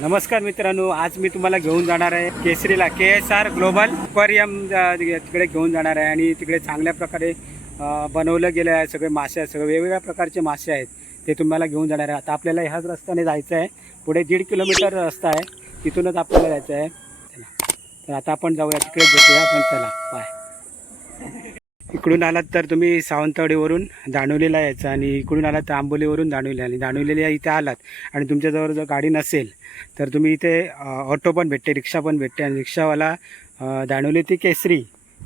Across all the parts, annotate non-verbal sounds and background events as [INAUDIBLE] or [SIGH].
नमस्कार मित्रांनो आज मी तुम्हाला घेऊन जाणार आहे केसरीला. K S R global aquarium तिकडे घेऊन जाणार आहे आणि तिकडे चांगल्या प्रकारे बनवलं गेलं आहे सगळे मासे आहेत सगळे वेगवेगळ्या प्रकारचे मासे आहेत ते तुम्हाला घेऊन जाणार आहे. आता आपल्याला ह्याच रस्त्याने जायचं आहे. पुढे दीड किलोमीटर रस्ता आहे. तिथूनच आपल्याला जायचं आहे. चला. तर आता आपण जाऊया तिकडेच भेटूया पण चला. बाय. इकडून आलात तर तुम्ही सावंतवाडीवरून दाणवलेला यायचं आणि इकडून आलात तर आंबोलीवरून दाणवली आणि दाणवलेल्या इथे आलात आणि तुमच्याजवळ जर गाडी नसेल तर तुम्ही इथे ऑटो पण भेटते रिक्षा पण भेटते आणि रिक्षावाला दाणवली ती केसरी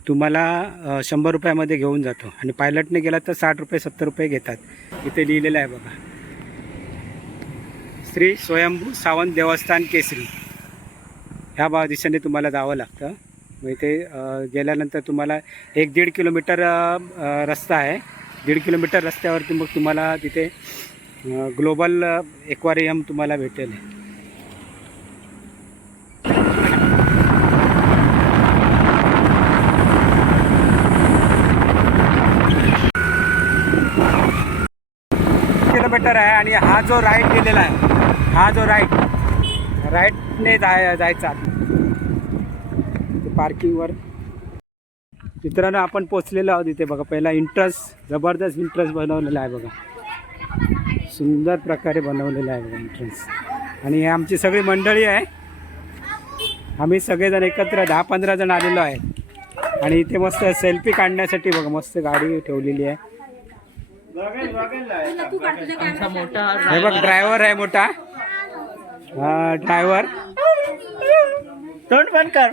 तुम्हाला शंभर रुपयामध्ये घेऊन जातो आणि पायलटने गेलात तर साठ रुपये सत्तर रुपये घेतात. इथे लिहिलेलं आहे बघा. श्री स्वयंभू सावंत देवस्थान केसरी. ह्या बा दिशेने तुम्हाला जावं लागतं. म्हणजे मग इथे गेल्यानंतर तुम्हाला एक दीड किलोमीटर रस्ता आहे. दीड किलोमीटर रस्त्यावरती मग तुम्हाला तिथे ग्लोबल एक्वारियम तुम्हाला भेटेल. किलोमीटर आहे आणि हा जो राईट गेलेला आहे हा जो राईट राईटने जाय जायचा. पार्किंगवर. मित्रांनो आपण पोचलेलो आहोत इथे बघा. पहिला इंट्रस्ट जबरदस्त इंटरेस्ट बनवलेला आहे बघा. सुंदर प्रकारे बनवलेला आहे बघा इंट्रन्स आणि हे आमची सगळी मंडळी आहे. आम्ही सगळेजण एकत्र दहा पंधरा जण आलेलो आहे. आणि इथे मस्त सेल्फी काढण्यासाठी बघा मस्त गाडी ठेवलेली आहे. हे बघ ड्रायव्हर आहे मोठा. हा ड्रायव्हर तोंड बंद कर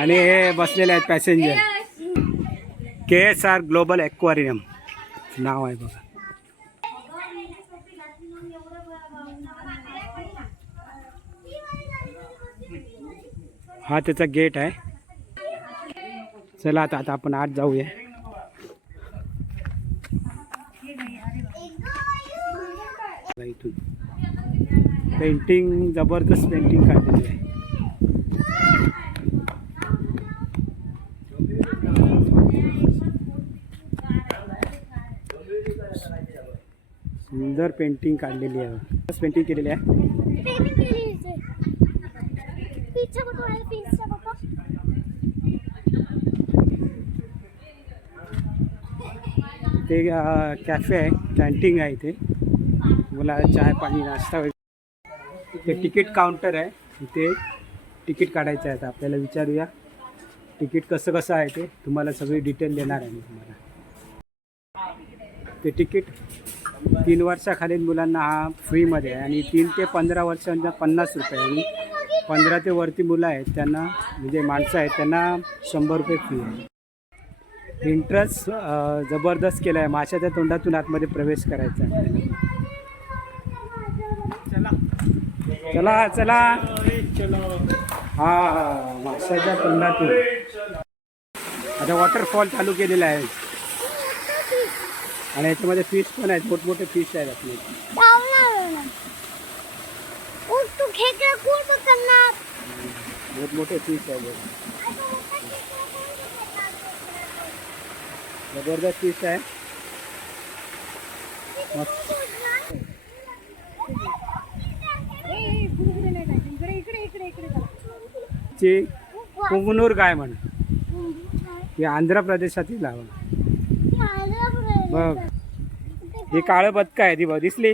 आणि हे बसलेले आहेत passenger K S R global aquarium नाव आहे बघा. हा त्याचा गेट आहे. चला आता आता आपण आत जाऊया. इथून. पेंटिंग जबरदस्त पेंटिंग काढलेली आहे. सुंदर पेंटिंग काढलेली आहे. पेंटिंग केलेली आहे. इथे. ते कॅफे आहे. कॅन्टीन आहे इथे. मला चाय पाणी नाश्ता वगैरे. ते तिकीट काउंटर आहे. इथे तिकीट काढायचं आहे आपल्याला विचारूया. तिकीट कसं कसं आहे ते. तुम्हाला सगळी डिटेल देणार आहे मी तुम्हाला. ते तिकीट तीन वर्षाखालील मुलांना हा फ्रीमध्ये आहे आणि तीन ते पंधरा वर्षांना पन्नास रुपये आणि पंधरा ते वरती मुलं आहेत त्यांना म्हणजे माणसं आहेत त्यांना शंभर रुपये फी आहे. इंटरेस्ट जबरदस्त केला आहे माशाच्या तोंडातून आतमध्ये प्रवेश करायचा आहे. चला. चला हा हा माशाच्या तोंडातून. आता वॉटरफॉल चालू केलेला आहे. आणि याच्यामध्ये फिश पण आहेत मोठमोठे फिश आहेत आपले. मोठमोठे फिश आहेत. जबरदस्त फिश आहे. मस्त. ची पुंगनूर गाय म्हण. ही आंध्र प्रदेशातील आहे. बघ ही काळं बदक आहे ती बघ दिसली?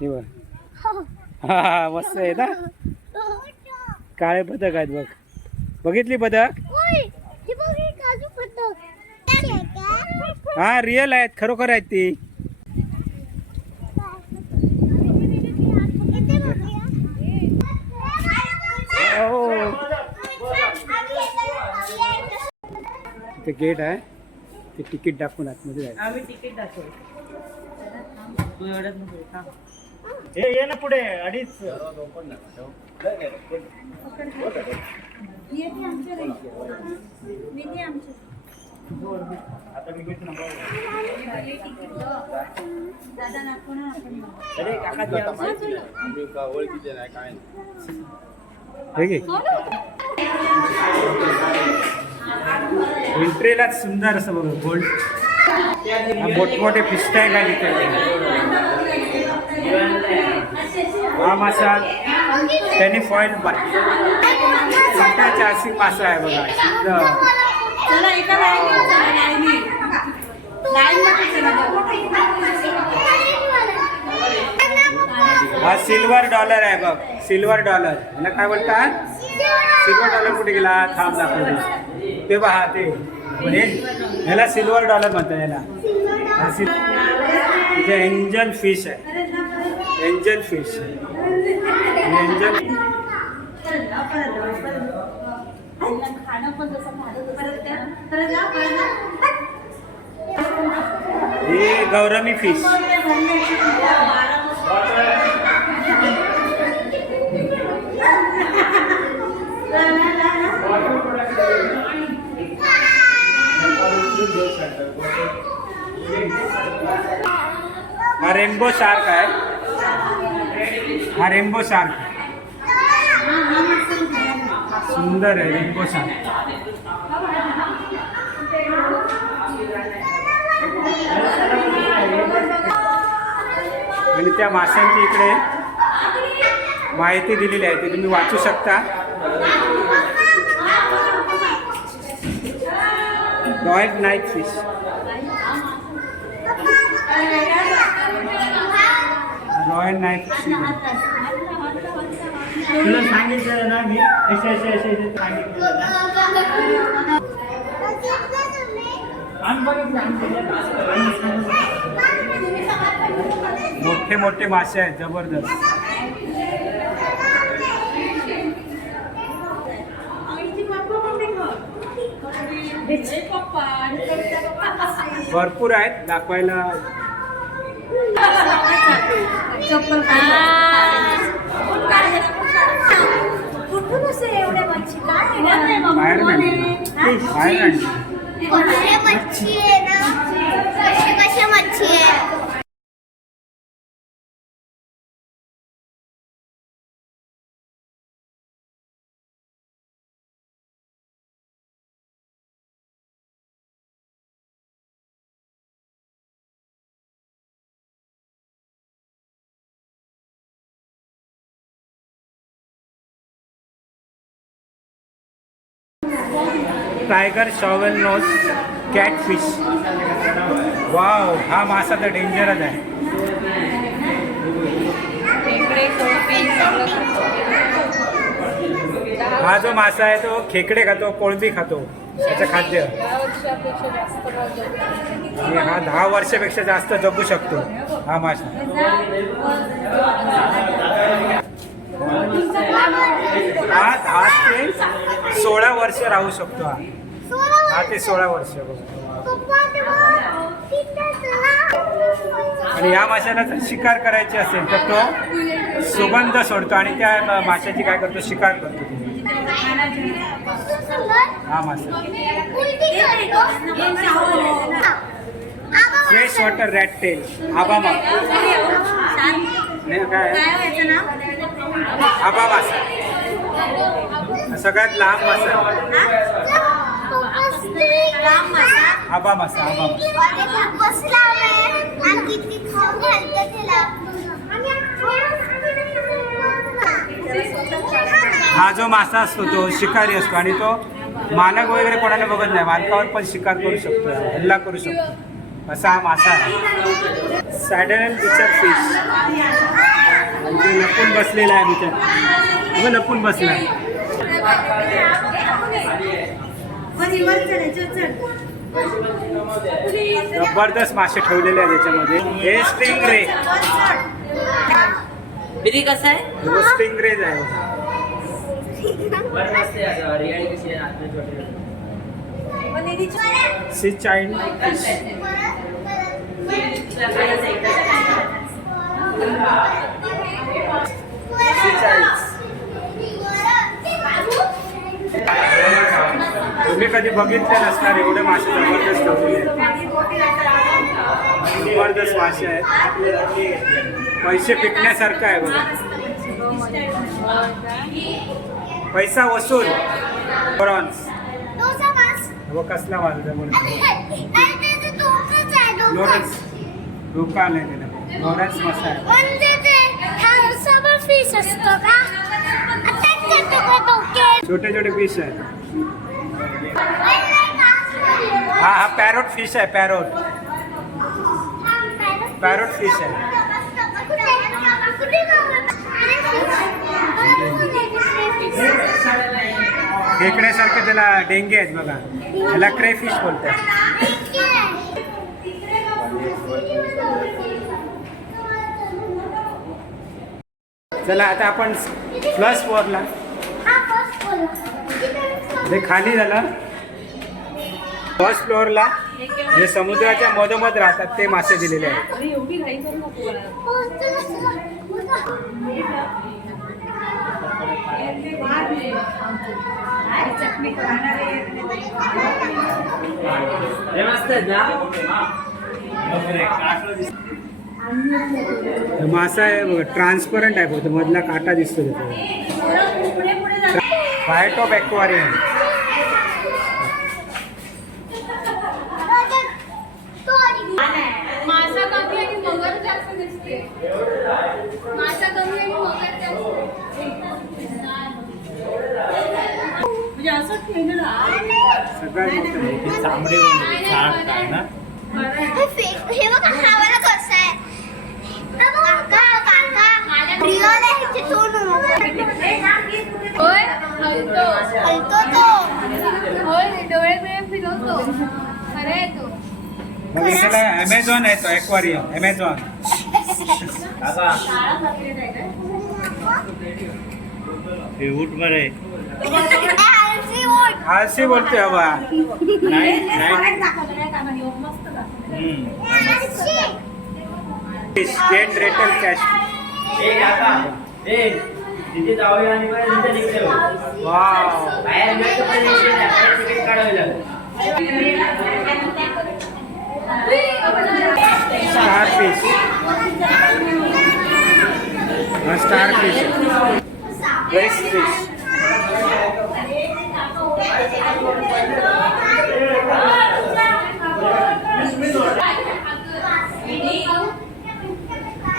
ही बघ. हा हा मस्त आहे ना? काळे बदक आहेत बघ. बघितली बदक? हा रिअल आहेत खरोखर आहेत ती. हो. ते गेट आहे. ते तिकीट दाखवून आतमध्ये जायचं. आम्ही तिकीट दाखव तू एवढ्यात नको थांब. हे ये ना पुढे अडीच. आता तिकीट नंबर एंट्रीलाच सुंदर असं बघ गोल्ड मोठमोठे फिस्टाईल आहे तिथे. हा मासा त्यांनी फॉईल मोठ्याच्या अशी मासा आहे बघा हा सिल्वर डॉलर आहे बघ सिल्वर डॉलर याला काय बोलतात सिल्वर डॉलर कुठे गेला? थांब दाखवते. ते पहा ते. ह्याला सिल्वर डॉलर म्हणतात याला. हा इथे एंजल फिश आहे. एंजल फिश एंजल हे ही गौरमी फिश हा रेनबो शार्क आहे. हा रेनबो शार्क. सुंदर आहे रेनबो शार्क. आणि त्या माशांची इकडे माहिती दिलेली आहे ती तुम्ही वाचू शकता. Royal knight fish royal knight fish तुला सांगितलं ना मी असे असे असे सांगितलं. मोठे मोठे मासे आहेत जबरदस्त. भरपूर आहेत दाखवायला. चप्पल कुठून असे एवढे मच्छी काय बाहेर नाही बाहेर मच्छी. आहे ना? मच्छी आहे? Tiger shovelnose cat fish wow हा मासा तर डेंजरच आहे. हा जो मासा आहे तो खेकडे खातो कोळंबी खातो त्याचं खाद्य. आणि हा दहा वर्षापेक्षा जास्त जगू शकतो हा मासा. हा आठ ते सोळा वर्ष राहू शकतो हा. दहा ते सोळा वर्ष आणि या माशाला जर शिकार करायची असेल तर तो सुगंध सोडतो आणि त्या माशाची काय करतो? शिकार करतो. हा मासा. फ्रेश वॉटर रॅट टेल आबामा काय? आबा मासा सगळ्यात लांब मासा आबा मासा आबा हा जो मासा असतो तो शिकारी असतो आणि तो मालक वगैरे कोणाला बघत नाही. मालकावर पण शिकार करू शकतो हल्ला करू शकतो. असा हा मासा आहे. सॅडल बिचर फिश म्हणजे लपून बसलेला आहे बिचर उभं लपून बसला. आहे जबरदस्त मासे ठेवलेले आहेत त्याच्यामध्ये हे स्टिंग रे बिरी कसं आहे? स्टिंग रेज आहे. सी चाइल्ड फिश तुम्ही कधी बघितले नसणार एवढे मासे जबरदस्त ठेवलेले जबरदस्त मासे आहेत. पैसे पिकण्यासारखं आहे बघा. पैसा वसूल. प्रॉन्स व कसला माझा म्हणून. अरे दुकान आहे त्याला लोरन्स मसा आहे. फिश असतो का छोटे छोटे फिश आहे. हा हा पॅरोट फिश आहे पॅरोट पॅरोट फिश आहे. खेकड्यासारखे त्याला डेंगे आहेत बघा. त्याला क्रे फिश बोलतात चला आता आपण प्लस फोरला हे खाली झालं. फर्स्ट फ्लोअरला जे समुद्राच्या मधोमध राहतात ते मासे दिलेले आहेत. तर मासा आहे बघा ट्रान्सपरंट आहे फक्त मधला काटा दिसतो त्याचा. फायट ऑफ ॲक्वारियम मासा कमी आणि मगर जास्त दिसते मासा कमी आणि मगर जास्त म्हणजे असं ठेवलं सगळ्यात मोठं आहे. चांबडे छान काय ना हे फेक हे बघा हा वाला कसा आहे काका काका रिअल आहे ह्याचे तोंड होय हलतो. हलतो तो. होय डोळे बिळे फिरवतो. खरं आहे तो. मग त्याला अमेझॉन आहे तो ॲक्वारियम अमेझॉन हे उठ बरे आळशी बोलतोय हवा नाही [LAUGHS] नाही. गेट रेटल कॅश ए तिथे जाऊया आणि परत तिथे निघले हो. बाहेर मिळतं पण इकडे नाही. परत तिकीट काढावे लागेल स्टार फिश हा स्टार फिश वेस्ट फिश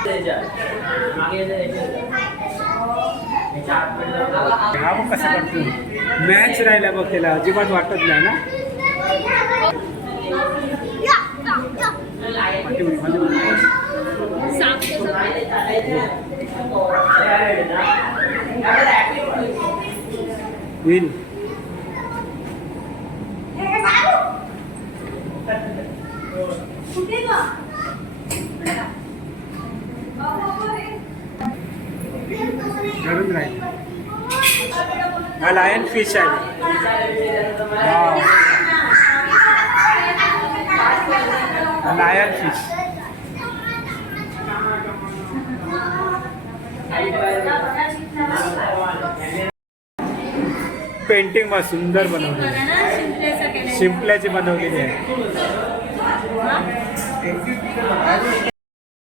त्याच्यात. मागे जे याच्यात. याच्या आतमध्ये जाऊ. हा बघ कसं करतो मॅच राहिला बघ त्याला अजिबात वाटत नाही ना? या, या, या. येईल धरून राहील हा लायन फिश आहे. हा लायन फिश पेंटिंग मग सुंदर बनवली शिंपल्याची बनवलेली आहे.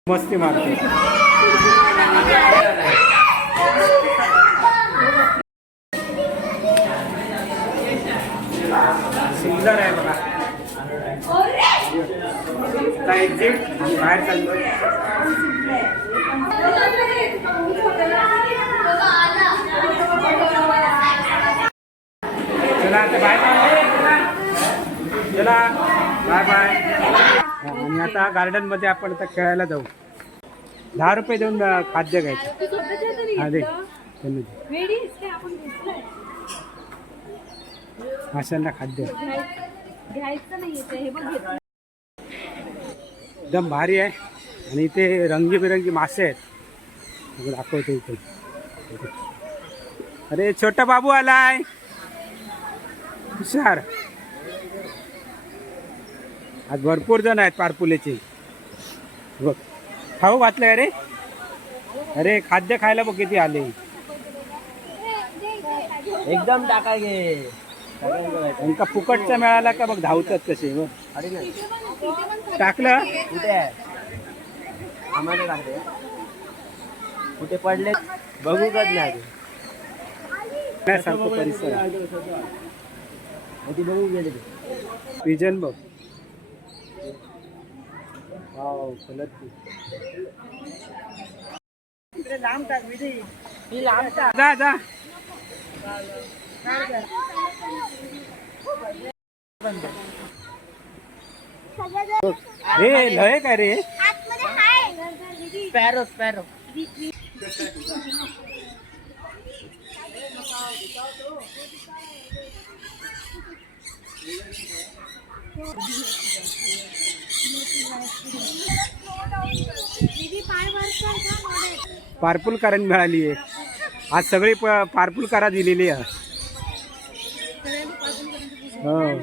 मस्ती मारते. मध्ये आपण आता खेळायला जाऊ. दहा रुपये देऊन खाद्य घ्यायचं. हा दे. माशांना खाद्य. हे एकदम भारी आहे. आणि इथे रंगीबिरंगी मासे आहेत. दाखवतो इथे. अरे छोटा बाबू आलाय. हुशार. आज भरपूर जण आहेत पारपुलेचे. खाऊ घातलंय अरे अरे खाद्य खायला बघ किती आले. एकदम टाका घे त्यांका फुकटचा मिळाला का बघ धावतात कसे टाकलं? कुठे टाकले कुठे पडले? बघू कच नाही. सारखं परिसर बघू गेले पिजन बघ. जा जा। सगळं हे लय काय रे। आतमध्ये हाय स्पॅरो स्पॅरो पारपूलकारण कारण मिळाली आहे. आज सगळी प- पारपूलकारा दिलेली आहे. हो.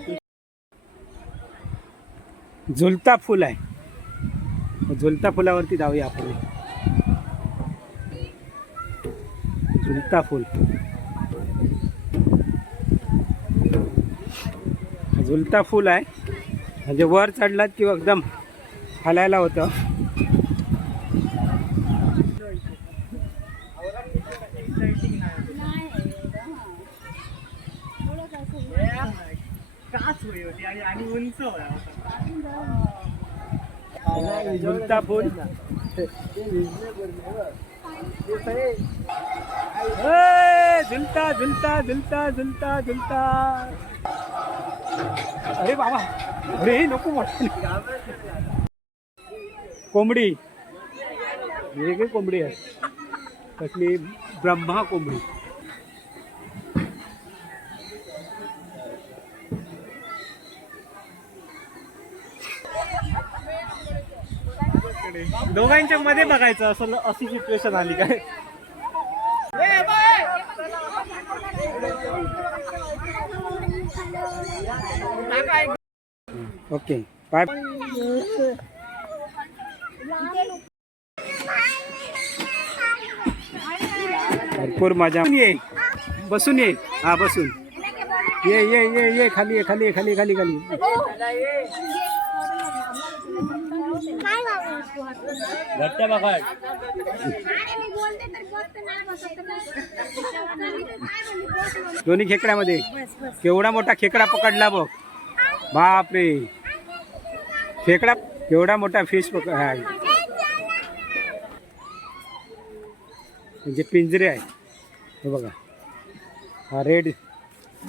झुलता फुल आहे. झुलता फुलावरती जाऊया आपण. झुलता फुल. झुलता फुल आहे. म्हणजे वर चढलात किंवा एकदम हलायला होतं. आणि उंच झुलता झुलता झुलता झुलता झुलता झुलता. अरे बाबा अरे नको मोठा कोंबडी. वेगळी कोंबडी आहे. कसली ब्रह्मा कोंबडी. दोघांच्या मध्ये बघायचं असं अशी सिच्युएशन आली काय? Okay bye. भरपूर मजा. ये. बसून ये. हा बसून. ये ये ये ये खाली ये खाली ये खाली खाली खाली काय बाबा? घट्ट बघा अरे मी बोलते तर बसते नाही बसत तर मी तर काय म्हणली, घट्ट बघा दोन्ही खेकड्यामध्ये. केवढा मोठा खेकडा पकडला बघ. बापरे. खेकडा केवढा मोठा फिश पकड आहे म्हणजे पिंजरे आहे. हे बघा. हा रेड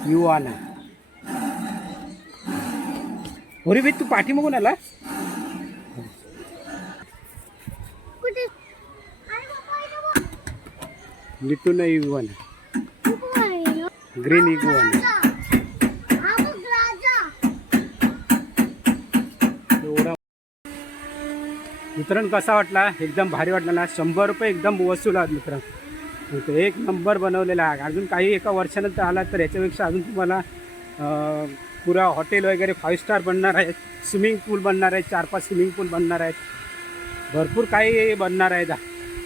यू आला अरे बे तू पाठीमागून आला कुठे अरे बाबा, इथं बघ. लिटून यू आला कुठं ग्रीन मित्रांनो कसा वाटला? एकदम भारी वाटला ना? शंभर रुपये एकदम वसूल आहात मित्रांनो. एक नंबर बनवलेला आहे. अजून काही एका वर्षानंतर आला तर याच्यापेक्षा अजून तुम्हाला पुरा हॉटेल वगैरे फाईव्ह स्टार बनणार आहेत. स्विमिंग पूल बनणार आहेत. चार पाच स्विमिंग पूल बनणार आहेत. भरपूर काही बनणार आहेत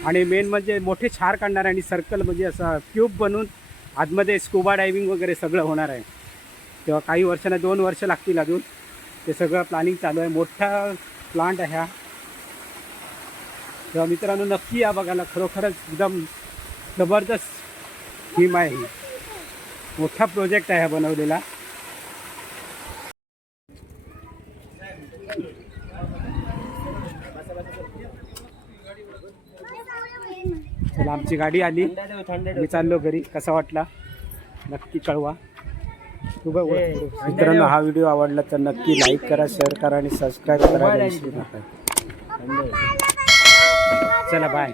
आणि मेन म्हणजे मोठे छार काढणार आहे आणि सर्कल म्हणजे असं क्यूब बनून आतमध्ये स्कुबा डायविंग वगैरे सगळं होणार आहे. तेव्हा काही वर्षांना दोन वर्ष लागतील अजून. ते सगळं प्लॅनिंग चालू आहे. मोठा प्लांट आहे हा. तेव्हा मित्रांनो नक्की या बघायला. खरोखरच एकदम जबरदस्त थीम आहे ही. मोठा प्रोजेक्ट आहे हा बनवलेला चला आमची गाडी आली. मी चाललो घरी. कसा वाटला? नक्की कळवा. तू बघ वर. मित्रांनो हा व्हिडिओ आवडला तर नक्की लाईक करा शेअर करा आणि सबस्क्राईब करा. चला बाय